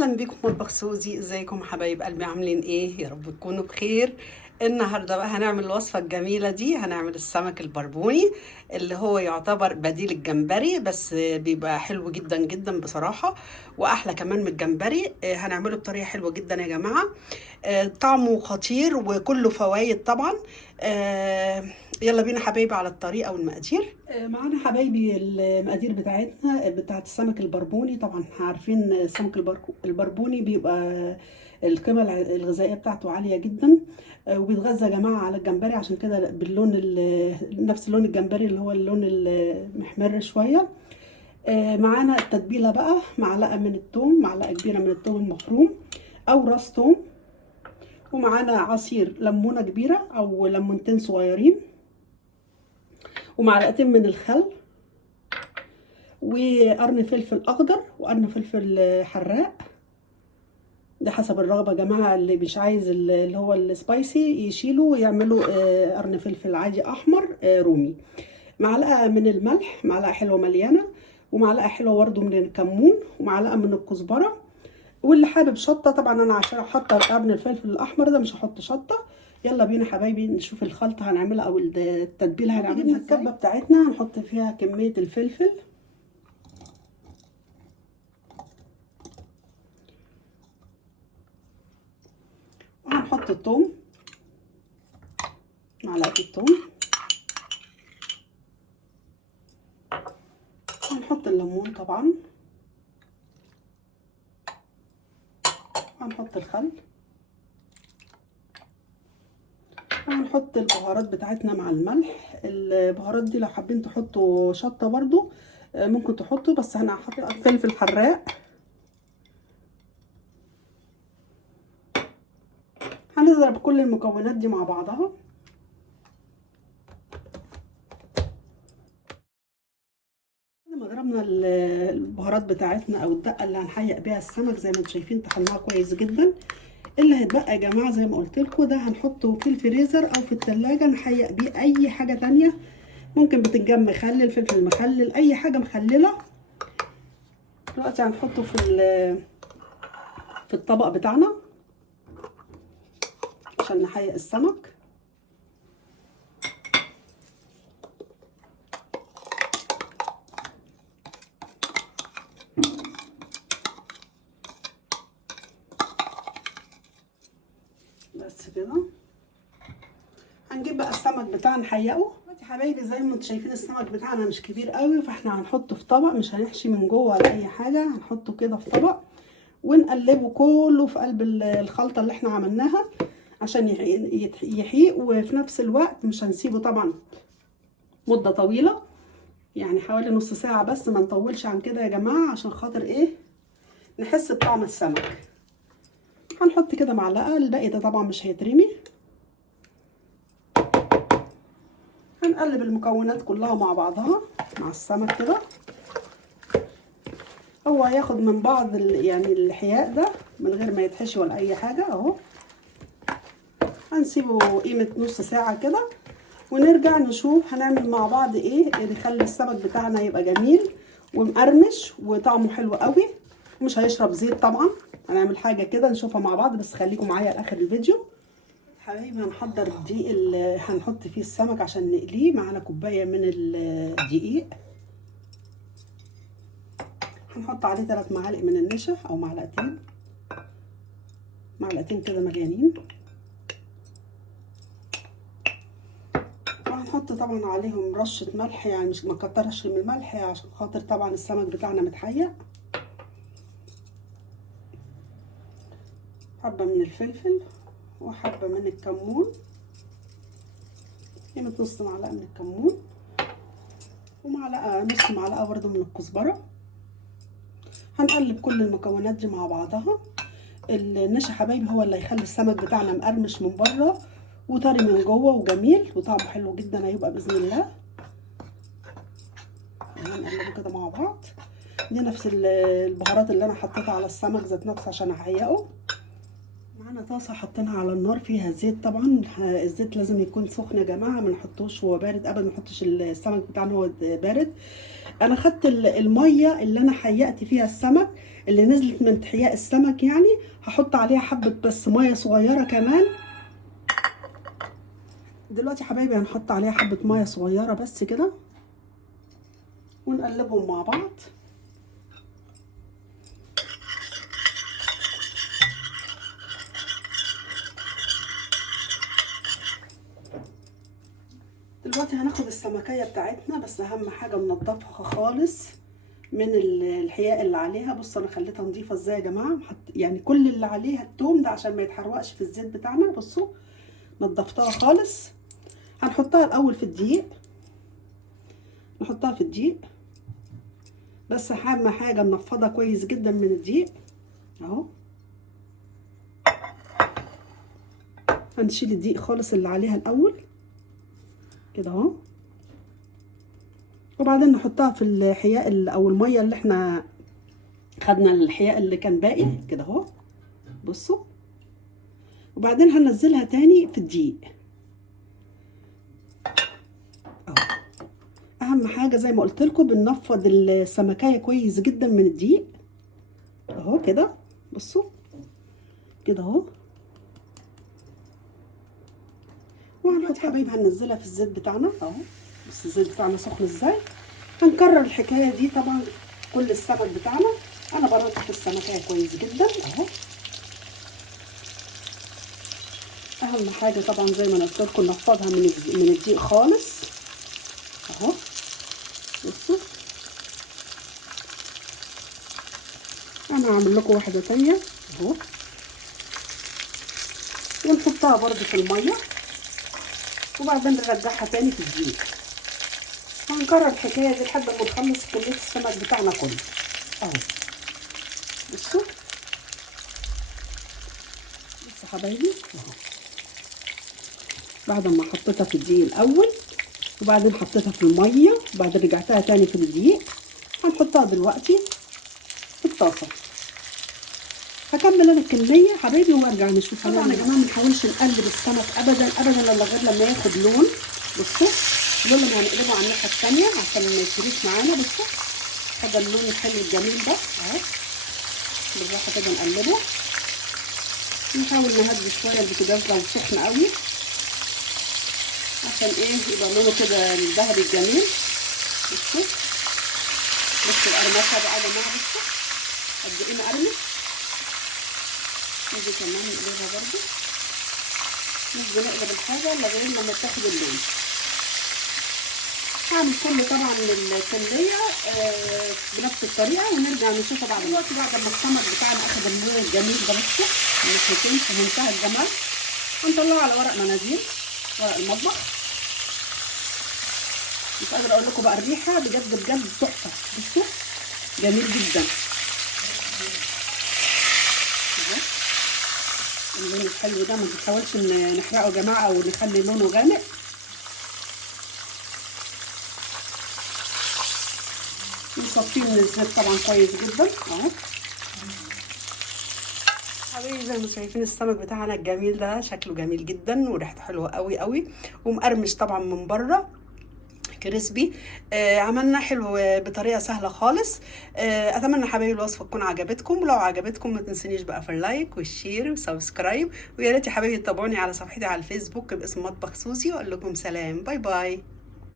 اهلا بيكم مطبخ سوزي. ازيكم حبايب قلبي؟ عاملين ايه؟ يا رب تكونوا بخير. النهارده بقى هنعمل الوصفه الجميله دي. هنعمل السمك البربوني اللي هو يعتبر بديل الجمبري، بس بيبقى حلو جدا جدا بصراحه، واحلى كمان من الجمبري. هنعمله بطريقه حلوه جدا يا جماعه. طعمه خطير وكله فوائد طبعا. يلا بينا حبايبي على الطريقه والمقادير. معانا حبايبي المقادير بتاعتنا بتاعت السمك البربوني. طبعا احنا عارفين السمك البربوني بيبقى القيمة الغذائية بتاعته عالية جدا، وبيتغذى يا جماعة على الجمبري، عشان كده باللون نفس لون الجمبري اللي هو اللون المحمر شوية. معانا التتبيلة بقى: معلقة من الثوم، معلقة كبيرة من الثوم المفروم أو راس ثوم، ومعانا عصير ليمونة كبيرة أو ليمونتين صغيرين، ومعلقتين من الخل، وقرن فلفل اخضر وقرن فلفل حراق، ده حسب الرغبه يا جماعه. اللي مش عايز اللي هو السبايسي يشيله ويعملوا قرن فلفل عادي احمر رومي. معلقه من الملح، معلقه حلوه مليانه، ومعلقه حلوه برده من الكمون، ومعلقه من الكزبره. واللي حابب شطه، طبعا انا عشان حاطه قرن الفلفل الاحمر ده مش هحط شطه. يلا بينا حبايبي نشوف الخلطه هنعملها او التتبيله هنعملها. الكبه بتاعتنا هنحط فيها كميه الفلفل، وهنحط الثوم، معلقه الثوم، هنحط الليمون طبعا، هنحط الخل، وهنحط البهارات بتاعتنا مع الملح. البهارات دي لو حابين تحطوا شطه برضو ممكن تحطوا، بس انا هحط فلفل حراق. هنضرب كل المكونات دي مع بعضها. بعد ما ضربنا البهارات بتاعتنا او الدقه اللي هنحيق بيها السمك، زي ما انتم شايفين طحناها كويس جدا. اللي هيتبقى يا جماعه زي ما قلت لكم ده هنحطه في الفريزر او في التلاجة نحيق بيه اي حاجه تانية. ممكن بتنجان مخلل، فلفل مخلل، اي حاجه مخلله. دلوقتي هنحطه في الطبق بتاعنا عشان نحيق السمك. بس كده هنجيب بقى السمك بتاعنا نحيقه. دلوقتي حبايبي زي ما انتم شايفين السمك بتاعنا مش كبير قوي، فاحنا هنحطه في طبق، مش هنحشي من جوه ولا اي حاجه. هنحطه كده في طبق ونقلبه كله في قلب الخلطه اللي احنا عملناها عشان يحيق، وفي نفس الوقت مش هنسيبه طبعا مده طويله، يعني حوالي نص ساعه بس، ما نطولش عن كده يا جماعه، عشان خاطر ايه؟ نحس بطعم السمك. هنحط كده معلقه، الباقي ده طبعا مش هيترمي. هنقلب المكونات كلها مع بعضها مع السمك كده. هو هياخد من بعض يعني الحياء ده من غير ما يتحشي ولا اي حاجه اهو. هنسيبه قيمه نص ساعه كده ونرجع نشوف هنعمل مع بعض ايه اللي يخلي السمك بتاعنا يبقى جميل ومقرمش وطعمه حلو قوي ومش هيشرب زيت. طبعا هنعمل حاجه كده نشوفها مع بعض، بس خليكم معايا لاخر الفيديو. حبايبي هنحضر الدقيق اللي هنحط فيه السمك عشان نقليه. معانا كوبايه من الدقيق، هنحط عليه 3 معالق من النشا او معلقتين كده مليانين، وهنحط طبعا عليهم رشه ملح، يعني مش ما نكترش من الملح عشان خاطر طبعا السمك بتاعنا متحيق. حبه من الفلفل وحبه من الكمون، قيمه نص معلقه من الكمون، ومعلقه نص معلقه برده من الكزبره. هنقلب كل المكونات دي مع بعضها. النشا حبايبي هو اللي هيخلي السمك بتاعنا مقرمش من بره وطري من جوه وجميل وطعمه حلو جدا هيبقى باذن الله. هنقلبه كده مع بعض. دي نفس البهارات اللي انا حطيتها على السمك ذات نفسه عشان احيقه. معانا طاسه حاطينها على النار فيها زيت. طبعا الزيت لازم يكون سخن يا جماعه، ما نحطوش وهو بارد ابدا، ما نحطش السمك بتاعنا هو بارد. انا خدت الميه اللي انا حيقت فيها السمك، اللي نزلت من حياء السمك يعني، هحط عليها حبه بس ميه صغيره كمان. دلوقتي حبايبي هنحط عليها حبه ميه صغيره بس كده، ونقلبهم مع بعض. دلوقتي هناخد السمكية بتاعتنا، بس اهم حاجة ننضفها خالص من الحياء اللي عليها. بصوا انا خليتها نظيفة ازاي يا جماعة، يعني كل اللي عليها التوم ده عشان ما يتحرقش في الزيت بتاعنا. بصوا نضفتها خالص. هنحطها الاول في الدقيق، نحطها في الدقيق، بس اهم حاجة ننفضها كويس جدا من الدقيق اهو. هنشيل الدقيق خالص اللي عليها الاول كده اهو، وبعدين نحطها في الحياء او الميه اللي احنا خدنا الحياء اللي كان باقي كده اهو. بصوا، وبعدين هننزلها تاني في الدقيق اهو. اهم حاجه زي ما قلت لكم بننفض السمكيه كويس جدا من الدقيق اهو كده. بصوا كده اهو، وهنحط حبايبي هننزلها في الزيت بتاعنا اهو. بس الزيت بتاعنا سخن ازاي. هنكرر الحكايه دي طبعا كل السمك بتاعنا. انا بنضف السمكيه كويس جدا اهو. اهم حاجه طبعا زي ما قلت لكم نفضها من الدقيق خالص اهو. بصوا انا هعمل لكم واحده تانية اهو، ونحطها برده في الميه، وبعدين نرجعها تاني في الدقيق. هنكرر الحكايه دي لحد ما نخلص كميه السمك بتاعنا كله اهو. بصوا حبايبي اهو، بعد ما حطيتها في الدقيق الاول، وبعدين حطيتها في الميه، وبعدين رجعتها تاني في الدقيق. هنحطها دلوقتي في الطاسه. هكمل انا الكميه حبايبي وارجع نشوف. طبعا يا جماعه ما نحاولش نقلب السمك ابدا ابدا الا غير لما ياخد لون. بصوا اللون اللي هنقلبه على الناحيه الثانيه عشان ما يطيرش معانا. بصوا هذا اللون الحلو الجميل ده اهو. بالراحه كده نقلبه، نحاول نهدي شويه البوتاجاز لو سخن قوي عشان ايه يبقى لونه كده الذهبي الجميل. بصوا بصوا القرمشه بقى يا جماعه. بصوا قد ايه مقرمش. نيجي كمان نقلبها برضو، مش بنقلب الحاجه الا غير لما تاخد اللون. هعمل كل طبعا الكميه بنفس الطريقه، ونرجع نشوفها بعد دلوقتي بعد ما السمك بتاعنا اخد اللون الجميل ده. بصوا الناحيتين في منتهى الجمال. هنطلعه على ورق مناديل، ورق المطبخ. مش قادره اقول لكم بقى الريحه بجد بجد تحفه. بصوا جميل جدا اللون الحلو ده. ما بنحاولش نحرقه يا جماعه او نخلي لونه غامق. نصفيه من الزيت طبعا كويس جدا اهو. حبايبي زي ما شايفين السمك بتاعنا الجميل ده شكله جميل جدا وريحته حلوه قوي قوي، ومقرمش طبعا من بره كريسبي. عملنا حلو بطريقه سهله خالص. اتمنى حبايبي الوصفه تكون عجبتكم، ولو عجبتكم ما تنسونيش بقى في اللايك والشير وسبسكرايب، ويا ريت يا حبايبي تتابعوني على صفحتي على الفيسبوك باسم مطبخ سوزي، واقول لكم سلام باي باي.